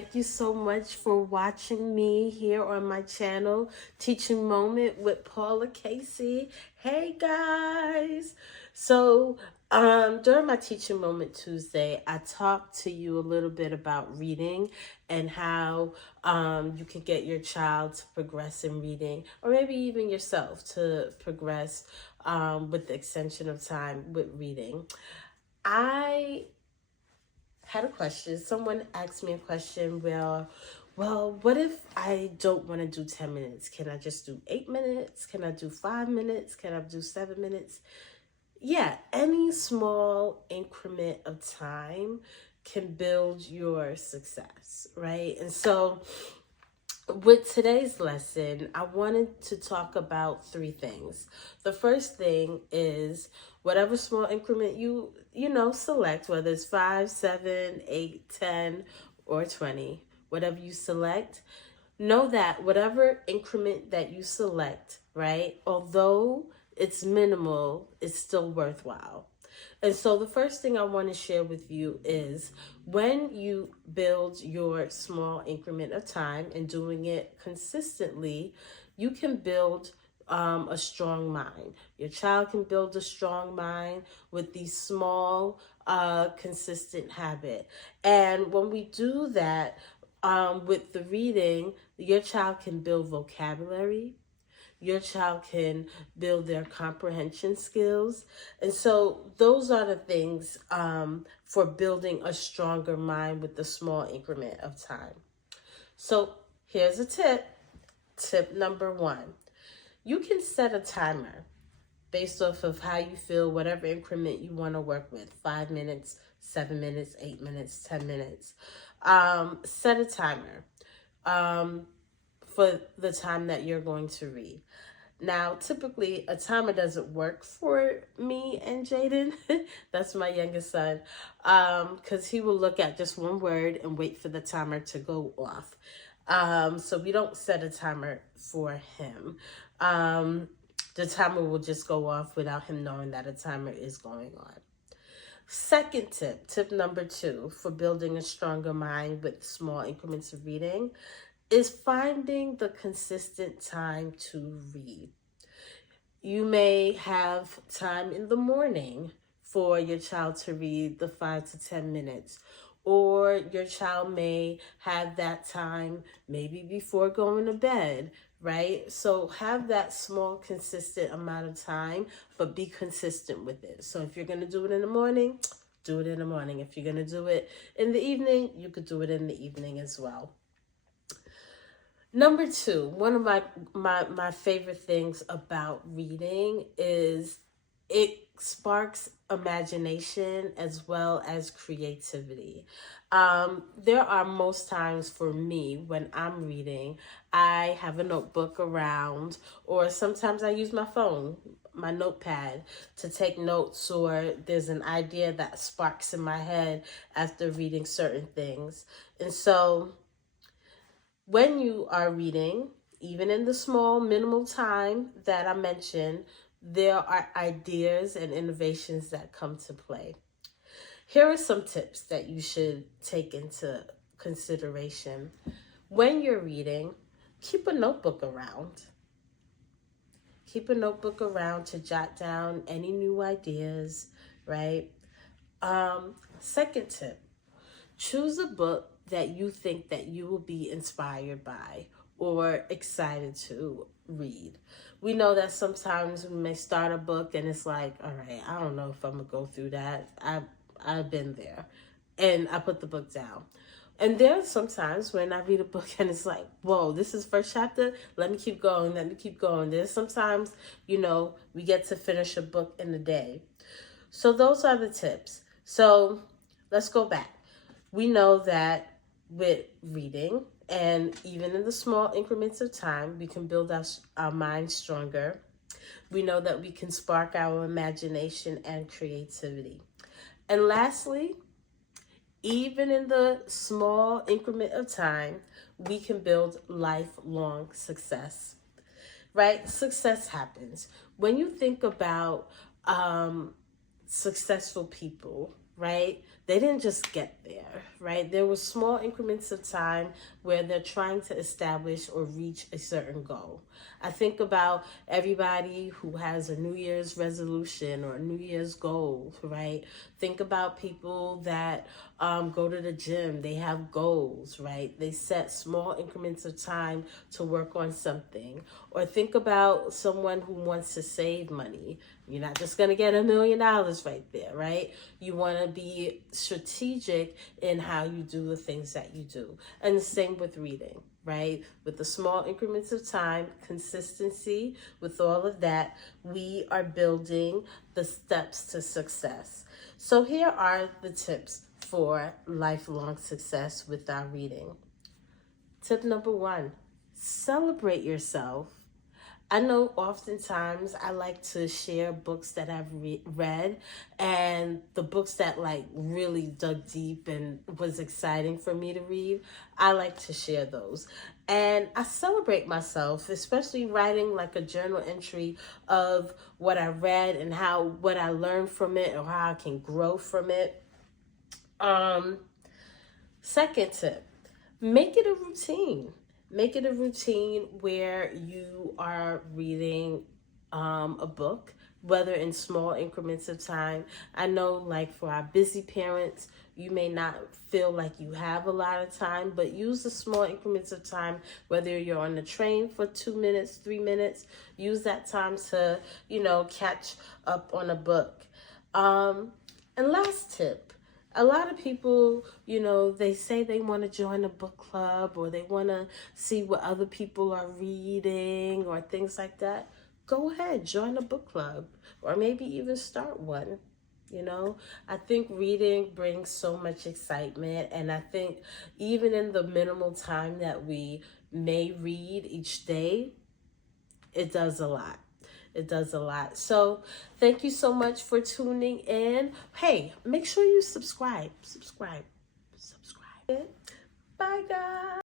Thank you so much for watching me here on my channel, Teaching Moment with Paula Casey. Hey guys! During my Teaching Moment Tuesday, I talked to you a little bit about reading and how you can get your child to progress in reading, or maybe even yourself to progress with the extension of time with reading. I had a question. Someone asked me a question. Well, what if I don't want to do 10 minutes? Can I just do 8 minutes? Can I do 5 minutes? Can I do 7 minutes? Yeah, any small increment of time can build your success, right? And so with today's lesson, I wanted to talk about 3 things. The first thing is whatever small increment you select, whether it's 5, 7, 8, 10, or 20, whatever you select, know that whatever increment that you select, right, although it's minimal, it's still worthwhile. And so the first thing I want to share with you is when you build your small increment of time and doing it consistently, you can build a strong mind. Your child can build a strong mind with these small, consistent habit. And when we do that with the reading, your child can build vocabulary. Your child can build their comprehension skills. And so those are the things for building a stronger mind with the small increment of time. So here's a tip. Tip number 1. You can set a timer based off of how you feel, whatever increment you want to work with. 5 minutes, 7 minutes, 8 minutes, 10 minutes. Set a timer for the time that you're going to read. Now, typically, a timer doesn't work for me and Jaden. That's my youngest son. Because he will look at just one word and wait for the timer to go off. So we don't set a timer for him. The timer will just go off without him knowing that a timer is going on. Second tip, tip number 2, for building a stronger mind with small increments of reading, is finding the consistent time to read. You may have time in the morning for your child to read the 5 to 10 minutes, or your child may have that time maybe before going to bed, right? So have that small, consistent amount of time, but be consistent with it. So if you're going to do it in the morning, do it in the morning. If you're going to do it in the evening, you could do it in the evening as well. Number 2, one of my favorite things about reading is it sparks imagination as well as creativity. There are most times for me when I'm reading, I have a notebook around, or sometimes I use my phone, my notepad, to take notes, or there's an idea that sparks in my head after reading certain things. And so when you are reading, even in the small, minimal time that I mentioned, there are ideas and innovations that come to play. Here are some tips that you should take into consideration. When you're reading, keep a notebook around. Keep a notebook around to jot down any new ideas, right? Second tip, choose a book that you think that you will be inspired by or excited to read. We know that sometimes we may start a book and it's like, all right, I don't know if I'm gonna go through that. I've been there, and I put the book down. And there are some times when I read a book and it's like, whoa, this is first chapter. Let me keep going. Let me keep going. There's sometimes, we get to finish a book in a day. So those are the tips. So let's go back. We know that with reading, and even in the small increments of time, we can build our minds stronger. We know that we can spark our imagination and creativity. And lastly, even in the small increment of time, we can build lifelong success, right? Success happens. When you think about successful people, right? they didn't just get there, right? There were small increments of time where they're trying to establish or reach a certain goal. I think about everybody who has a New Year's resolution or a New Year's goal, right? Think about people that go to the gym. They have goals, right? They set small increments of time to work on something. Or think about someone who wants to save money. You're not just going to get $1 million right there, right? You want to be strategic in how you do the things that you do. And the same with reading, right? With the small increments of time, consistency, with all of that, we are building the steps to success. So here are the tips for lifelong success with our reading. Tip number 1, celebrate yourself. I know oftentimes I like to share books that I've read, and the books that like really dug deep and was exciting for me to read. I like to share those. And I celebrate myself, especially writing like a journal entry of what I read and what I learned from it or how I can grow from it. Second tip, make it a routine. Make it a routine where you are reading a book, whether in small increments of time. I know, like for our busy parents, you may not feel like you have a lot of time, but use the small increments of time, whether you're on the train for 2 minutes, 3 minutes, use that time to, catch up on a book. And last tip, a lot of people, they say they want to join a book club or they want to see what other people are reading or things like that. Go ahead, join a book club or maybe even start one. I think reading brings so much excitement, and I think even in the minimal time that we may read each day, it does a lot. It does a lot. So thank you so much for tuning in. Hey, make sure you subscribe. Bye, guys.